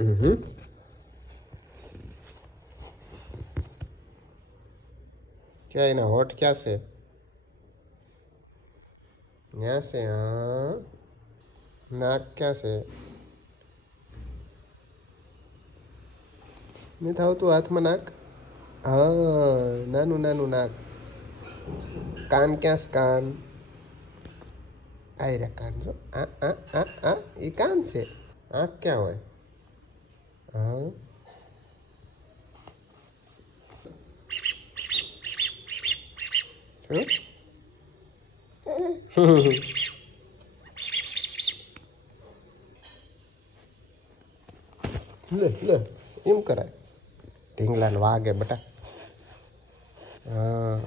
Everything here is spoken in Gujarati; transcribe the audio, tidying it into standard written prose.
હમ. ક્યાં એના હોઠ ક્યાં છે? ત્યાં છે. હા. નાક ક્યાં છે? નહીં થાવતું હાથમાં નાક. હા, નાનું નાનું નાક. કાન ક્યાં છે? કાન. આયરા કાન જો. આ આ આ આ એ કાન છે. આંખ ક્યાં હોય? હા. લે લે એમ કરાય. ઢીંગલાને વાગે બેટા. હા.